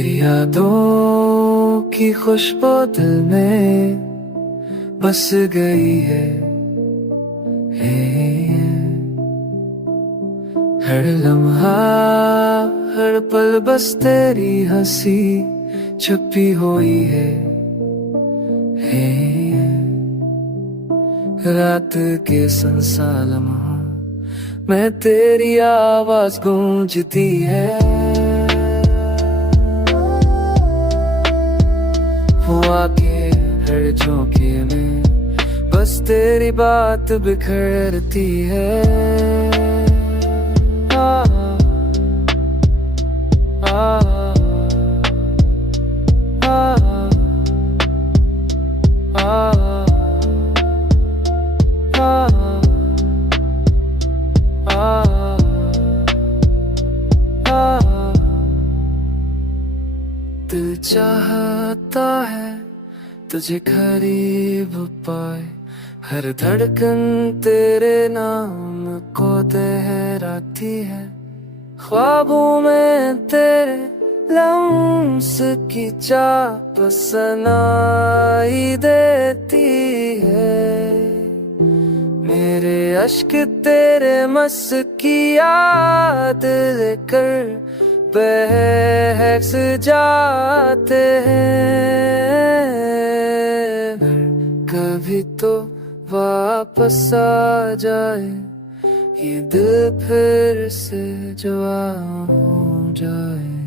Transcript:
तेरी यादों की खुशबू दिल में बस गई है। हर लम्हा हर पल बस तेरी हंसी छुपी हुई है। रात के संसा लम्हा मैं तेरी आवाज गूंजती है। हुआ के हर झोंके में बस तेरी बात बिखरती है। आ, आ, आ, आ, दिल चाहता है तुझे करीब पाए, हर धड़कन तेरे नाम को दोहराती है। ख्वाबों में तेरे लम्स की चाप सुनाई देती है। मेरे अश्क तेरे मस की याद लेकर बहस जाते हैं। कभी तो वापस आ जाए ये दिल फिर से जवां हो जाए।